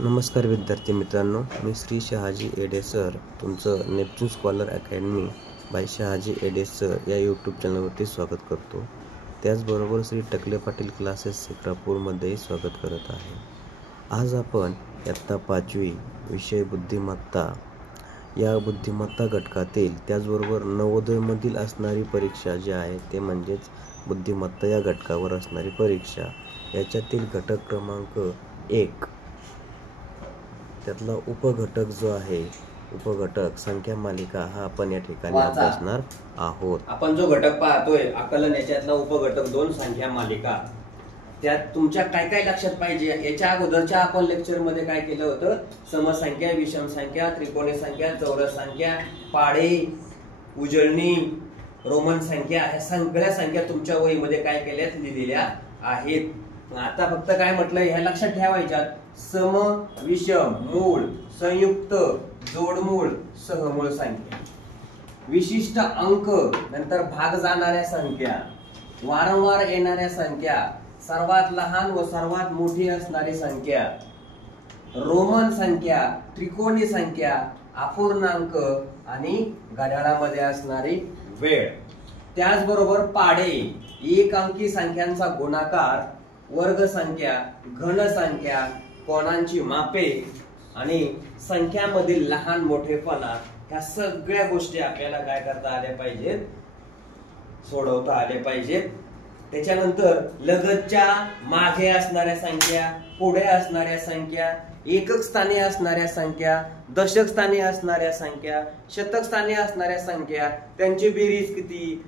नमस्कार विद्यार्थी मित्रांनो, मी श्री शहाजी एडे सर तुमचं Neptune Scholar Academy by Shahaji Ede sir या यूट्यूब चॅनलवरती स्वागत करतो. त्याचबरोबर श्री टकले पाटील क्लासेस शिक्रापूरमध्येही स्वागत करत आहे. आज आपण इयत्ता 5वी विषय बुद्धिमत्ता या बुद्धिमत्ता घटकातील त्याचबरोबर नवोदयमधील असणारी परीक्षा जी आहे ते म्हणजेच बुद्धिमत्ता या घटकावर असणारी परीक्षा याच्यातील घटक क्रमांक 1 त्यातला उपघटक जो आहे उपघटक संख्या मालिका हा आपण या ठिकाणी अभ्यासणार आहोत. आपण जो घटक पाहतोय आकलन याच्यातला उपघटक 2 संख्या मालिका त्यात तुमच्या काय काय लक्षात पाहिजे. याच्या अगोदरच्या आपण लेक्चर मध्ये काय केलं होतं, समसंख्या, विषम संख्या, त्रिकोणी संख्या, चौरस संख्या, पाढे, उजळणी, रोमन संख्या ह्या सगळ्या संख्या तुमच्या वहीमध्ये काय केल्यात लिहिलेल्या आहेत. आता फक्त काय म्हटलं ह्या लक्षात ठेवायच्या, सम, विषम, मूळ, संयुक्त, जोडमूळ, सहमूळ संख्या, विशिष्ट अंक, नंतर भाग जाणाऱ्या संख्या, वारंवार येणाऱ्या संख्या, सर्वात लहान व सर्वात मोठी असणारी संख्या, रोमन संख्या, त्रिकोणी संख्या, अपूर्णांक आणि घड्याळामध्ये असणारी वेळ. त्याचबरोबर पाढे, एक अंकी संख्यांचा गुणाकार, वर्ग संख्या, घन संख्या, कोणांची मापे आणि संख्यामधील लहान मोठेपणा ह्या सगळ्या गोष्टी आपल्याला काय करता आल्या पाहिजेत, सोडवता आल्या पाहिजेत. त्याच्यानंतर लगतच्या मागे असणाऱ्या संख्या, पुढे असणाऱ्या संख्या, एकक स्थानी असणाऱ्या संख्या, दशक स्थानी असणाऱ्या संख्या, शतक स्थानी असणाऱ्या संख्या, त्यांची बेरीज किती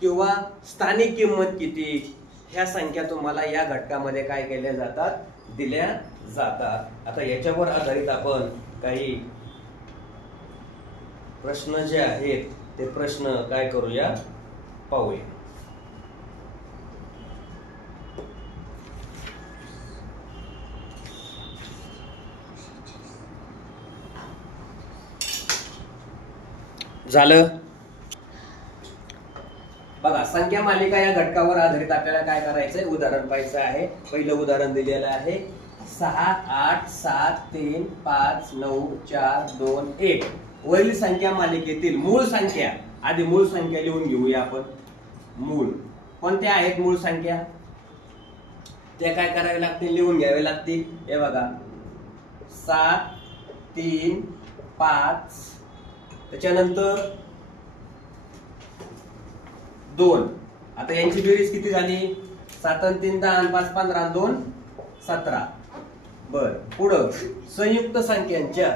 किंवा स्थानिक किंमत किती, ह्या संख्या तुम्हाला या घटकामध्ये काय केल्या जातात, दिल्या जातात. आता याच्यावर आधारित आपण काही प्रश्न जे आहेत ते प्रश्न काय करूया, पाहूया. झालं बघा, संख्या मालिका या घटकावर आधारित आपल्याला काय करायचंय, उदाहरण पाहायचं आहे. पहिलं उदाहरण दिलेलं आहे 6, 8, 7, 3, 5, 9, 4, 2, 1. वरील संख्या मालिकेतील मूळ संख्या, आधी मूळ संख्या लिहून घेऊया आपण. मूळ कोणत्या आहेत मूळ संख्या, त्या काय करावे लागतील, लिहून घ्यावे लागतील. हे बघा 7, 3, 5, त्याच्यानंतर 2. आता यांची बेरीज किती झाली, 7 आणि 3 10 आणि 5 15 आणि 2 17. बर, पुढं संयुक्त संख्यांच्या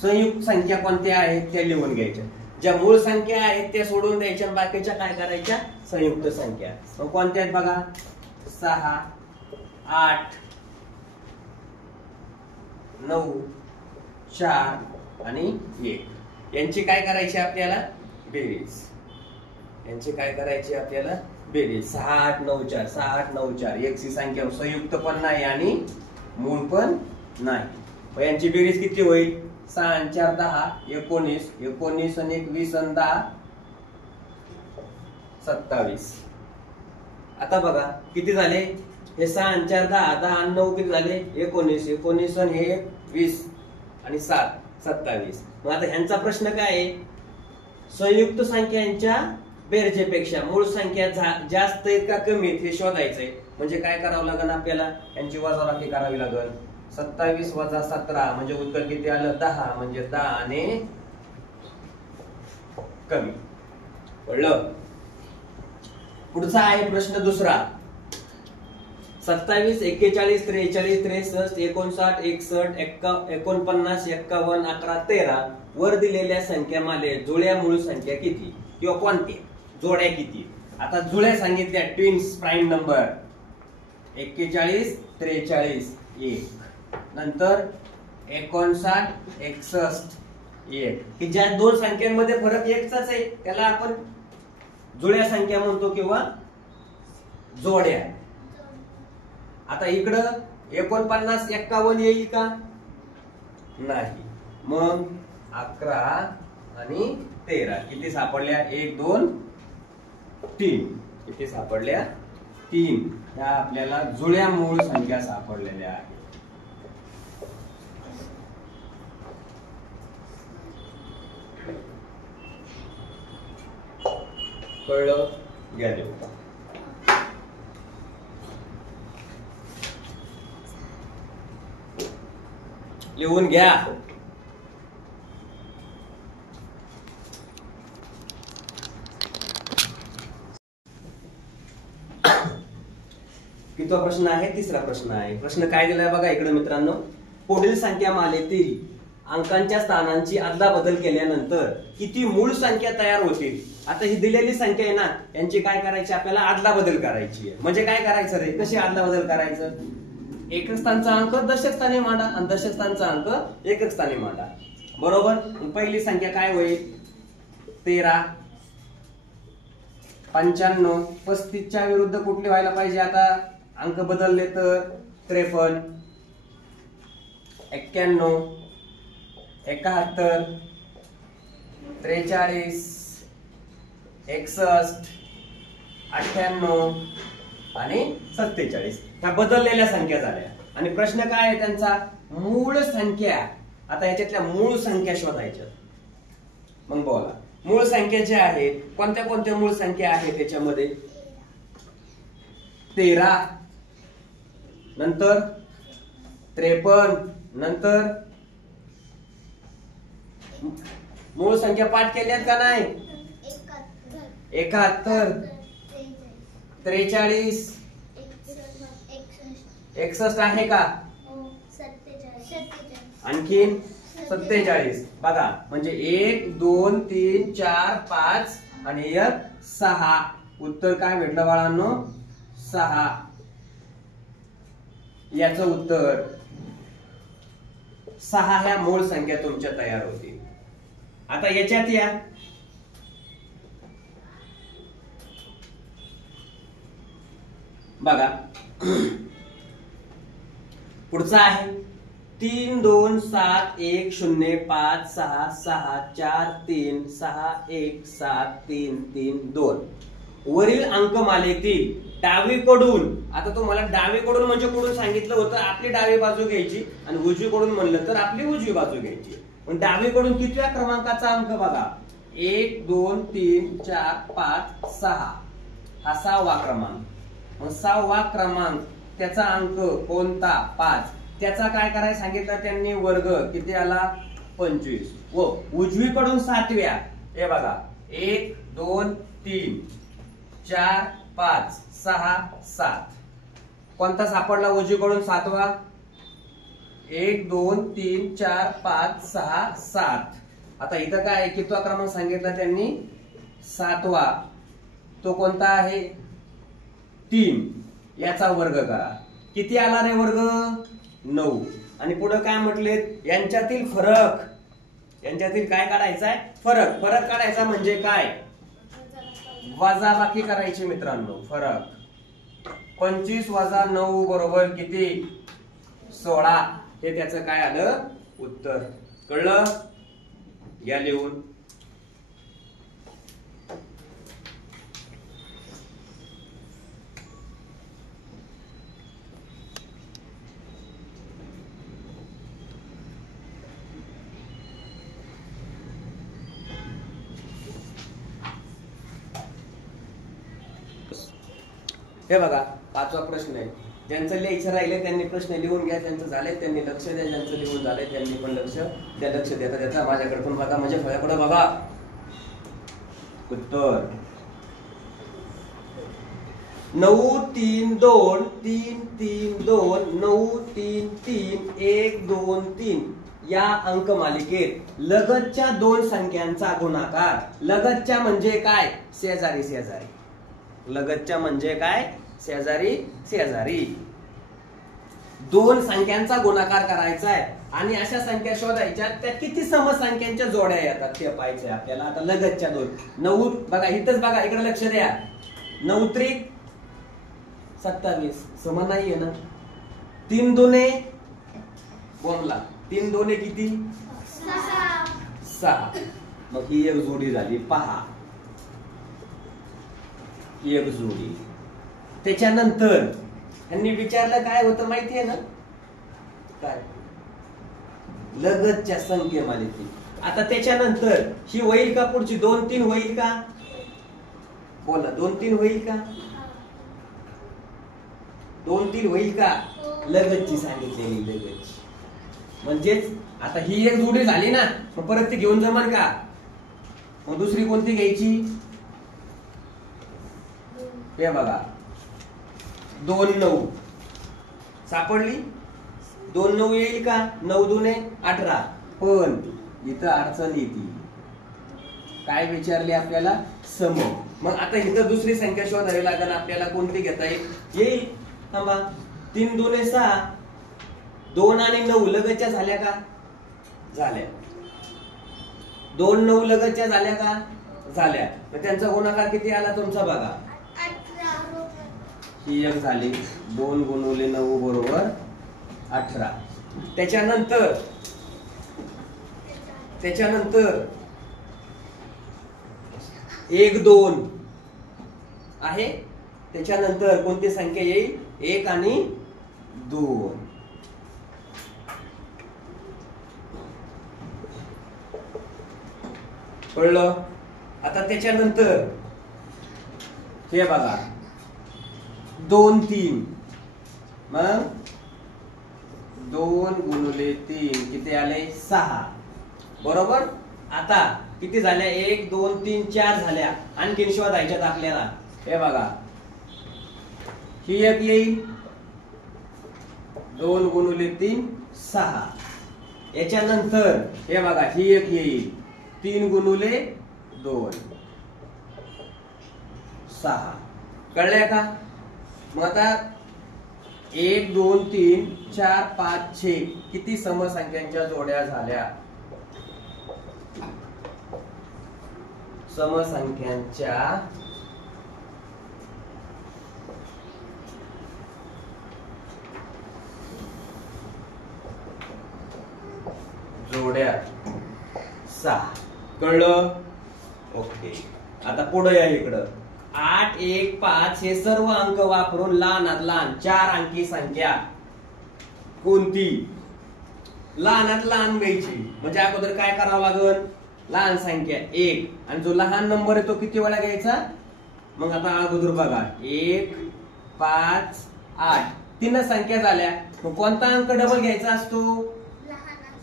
संयुक्त संख्या कोणत्या आहेत त्या लिहून घ्यायच्या. ज्या मूळ संख्या आहेत त्या सोडून द्यायच्या, बाकीच्या काय करायच्या, संयुक्त संख्या. मग कोणत्या आहेत बघा, 6, 8, 9, 4 आणि 1. यांची काय करायची आपल्याला, बेरीज. यांची काय करायची आपल्याला, बेरीज. 6, 8, 9, 4, 6, 8, 9, 4 एकसी संख्या, संयुक्त पण नाही आणि मूळ पण नाही. यांची बेरीज किती होईल, 6 आणि 4 10, 19, 19 आणि 1 20 आणि 10 27. आता बघा किती झाले, हे 6 आणि 4 10, 10 आणि 9 किती झाले, 19, 19 आणि 1 20 आणि 7 27. मग आता ह्यांचा प्रश्न काय आहे, संयुक्त संख्यांच्या बेरजेपेक्षा मूळ संख्या जास्त आहेत का कमी आहेत हे शोधायचंय. म्हणजे काय करावं लागेल आपल्याला, यांची वजाबाकी करावी लागेल. 27 वजा 17 म्हणजे उत्तर किती आलं, 10. म्हणजे 10 आणि कमी. कळलं. पुढचा आहे प्रश्न दुसरा, 27, 41, 43, 63, 59, 61, 49, 51, 11, 13 वर दिलेल्या संख्या मालेत जुळ्या मूळ संख्या किती किंवा कोणत्या, जोड्या किती. आता जुळ्या सांगितल्या, ट्विन्स प्राईम नंबर 41, 43 1, नंतर 59, 61 1, की ज्या दोन संख्यांमध्ये फरक एकचाच आहे त्याला आपण जुळ्या संख्या म्हणतो किंवा जोड्या. आता इकडं 49, 51 येईल का, नाही. मग 11 आणि 13 किती सापडल्या, 1 2 3 किती सापडल्या, 3 ह्या आपल्याला जुळ्या मूळ संख्या सापडलेल्या आहेत. कळलं? घ्या देऊ. लिहून घ्या. कितवा प्रश्न आहे? तिसरा प्रश्न आहे. प्रश्न काय दिलाय बघा इकडे मित्रांनो. पुढील संख्या मालेतील अंकांच्या स्थानांची अदलाबदल केल्यानंतर किती मूळ संख्या तयार होतील? आता ही दिलेली संख्या आहे ना, यांची काय करायची? आपल्याला अदलाबदल करायची आहे. म्हणजे काय करायचं रे? कशी अदलाबदल करायचं? एकक स्थानचा अंक दशक स्थानी मांडा आणि दशक स्थानचा अंक एकक स्थानी मांडा. बरोबर. पहिली संख्या काय होईल? 13. 95. 35च्या विरुद्ध कुठली व्हायला पाहिजे? आता अंक बदलले तर 53. 91. 71. 43. 61. 98 आणि 47. ह्या बदललेल्या संख्या झाल्या. आणि प्रश्न काय आहे त्यांचा? मूळ संख्या. आता याच्यातल्या मूळ संख्या शोधायच्या. मग बोला, मूळ संख्या ज्या आहेत, कोणत्या कोणत्या मूळ संख्या आहेत त्याच्यामध्ये? 13, नंतर 53, नंतर मूळ संख्या पाठ केल्यात का नाही? 71, 43, 61 आहे का? आणखीन 47. बघा, म्हणजे 1 2 3 4 5 आणि 1 6. उत्तर काय भेटलं बाळांनो? 6. याचं उत्तर 6 ह्या मूळ संख्या तुमच्या तयार होतील. आता याच्यात या. बघा, पुढचा आहे 3 2 7 1 0 5 6 6 4 3 6 1 7 3 3 2. वरील अंकमालेतील डावीकडून, आता तुम्हाला डावीकडून म्हणजे कुठून सांगितलं होतं? आपली डावी बाजू घ्यायची आणि उजवीकडून म्हणलं तर आपली उजवी बाजू घ्यायची. पण डावीकडून कितव्या क्रमांकाचा अंक बघा? 1 2 3 4 5 6. हा 6वा क्रमांक. मग 6वा क्रमांक त्याचा अंक कोणता? 5. त्याचा काय करायला सांगितलं त्यांनी? वर्ग. किती आला? 25. व उजवीकडून 7व्या, हे बघा 1 2 3 4 5 6 7. कोणता सापडला उजवीकडून 7वा? 1 2 3 4 5 6 7. आता इथं काय कितवा क्रमांक सांगितला त्यांनी? 7वा. तो कोणता आहे? 3. याचा वर्ग करा. किती आला रे वर्ग? 9. आणि पुढे काय म्हटले? यांच्यातील फरक. यांच्यातील काय काढायचा आहे? फरक. फरक काढायचा म्हणजे काय? वजाबाकी करायची मित्रांनो. फरक. 25 वजा 9 बरोबर किती? 16. हे त्याचं काय आलं? उत्तर. कळलं? घ्या लिहून. हे बघा, 5वा प्रश्न आहे. ज्यांचं लिहायचं राहिले त्यांनी प्रश्न लिहून घ्या. ज्यांचं झालंय त्यांनी लक्ष द्या. ज्यांचं लिहून झालंय त्यांनी पण लक्ष द्या. लक्ष देता देता माझ्याकडे पण बघा, माझ्या फळ्याकडे बघा. उत्तर 9 3 2 3 3 2 9 3 3 1 2 3 या अंकमालिकेत लगतच्या दोन संख्यांचा गुणाकार. लगतच्या म्हणजे काय? शेजारी शेजारी. लगतच्या म्हणजे काय? शेजारी शेजारी. दोन संख्यांचा गुणाकार करायचा आहे आणि अशा संख्या शोधायच्या. त्या किती समसंख्यांच्या जोड्या येतात ते पाहायचंय आपल्याला. आता लगतच्या दोन. 9 बघा, इथंच बघा, इकडे लक्ष द्या. 9 त्रिक 27. समान नाहीये ना? 3 दोने बोमला. 3 दोने किती? 6. मग ही एक जोडी झाली. पहा, एक जोडी. त्याच्यानंतर त्यांनी विचारलं काय होतं माहितीये ना, काय लगतच्या संख्येमालेची. आता त्याच्यानंतर ही होईल का पुढची 2 3 होईल का, बोला 2 3 होईल का, 2 3 होईल का, लगतची सांगितलेली लगतची. म्हणजेच आता ही एक जोडी झाली ना, मग परत ती घेऊन जमल का, मग दुसरी कोणती घ्यायची, हे बघा 2 9 सापडली, 2 9 येईल का, 9 2 18. पण इथं अडचण येते, काय विचारली आपल्याला, सम. मग आता इथं दुसरी संख्या शोधावी लागेल आपल्याला, कोणती घेता येईल, थांबा 3 2 6, 2 आणि 9 लगतच्या झाल्या का, झाल्या. 2 9 लगतच्या झाल्या का, झाल्या. मग त्यांचा गुणाकार किती आला तुमचा बघा, ही एक झाली, 2 गुणिले 9 बरोबर 18. त्याच्यानंतर 1 2 आहे, त्याच्यानंतर कोणती संख्या येईल, 1 आणि 2. कळलं. आता त्याच्यानंतर हे बघा 2 3, मग 2 गुणिले 3 किती आले, 6 बरोबर. आता किती झाल्या, 1 2 3 4 झाल्या, आणखीन शोधायच्यात आपल्याला. हे बघा ही एक येईल, 2 गुणिले 3 6. याच्यानंतर हे बघा ही एक येईल, 3 गुणिले 2 6. कळलंय का. मग आता 1 2 3 4 5 6 किती समसंख्यांच्या जोड्या झाल्या, समसंख्यांच्या जोड्या 6. कळलं. ओके. आता पुढे या इकडं, 8 1 5 हे सर्व अंक वापरून लहानात लहान 4 अंकी संख्या कोणती, लहानात लहान घ्यायची. म्हणजे अगोदर काय करावं लागेल, लहान संख्या 1 आणि जो लहान नंबर आहे तो किती वेळा घ्यायचा. मग आता अगोदर बघा 1 5 8 तीन संख्या झाल्या, मग कोणता अंक डबल घ्यायचा असतो,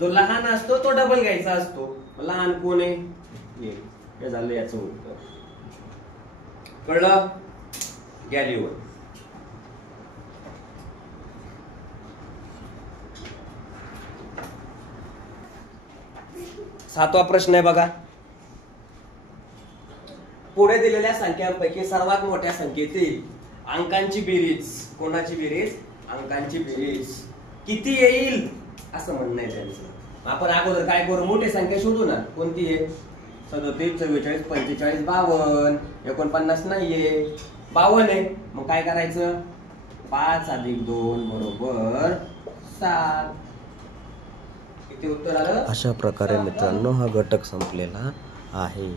जो लहान असतो तो डबल घ्यायचा असतो. लहान कोण आहे, 1. हे झालं याचं उत्तर. कळलं. गॅलीवर 7वा प्रश्न आहे बघा. पुढे दिलेल्या संख्यांपैकी सर्वात मोठ्या संख्येतील अंकांची बेरीज, कोणाची बेरीज, अंकांची बेरीज किती येईल असं म्हणणं आहे त्यांचं. आपण अगोदर काय करू, मोठी संख्या शोधू ना. कोणती आहे, 37 44 45 52. 49 नाहीये, 52 आहे. मग काय करायचं, 5 + 2 बरोबर 7. किती उत्तर आलं. अशा प्रकारे मित्रांनो हा घटक संपलेला आहे.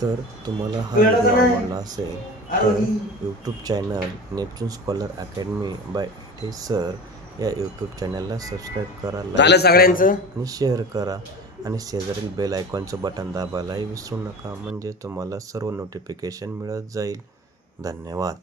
तर तुम्हाला हा व्हिडिओ आवडला असेल तर YouTube channel Neptune Scholar Academy by इथे सर या यूट्यूब चॅनलला सबस्क्राईब करा, झालं सगळ्यांचं, आणि शेअर करा, आणि शेजारील बेल आयकॉनचं बटन दाबायलाही विसरू नका, म्हणजे तुम्हाला सर्व नोटिफिकेशन मिळत जाईल. धन्यवाद.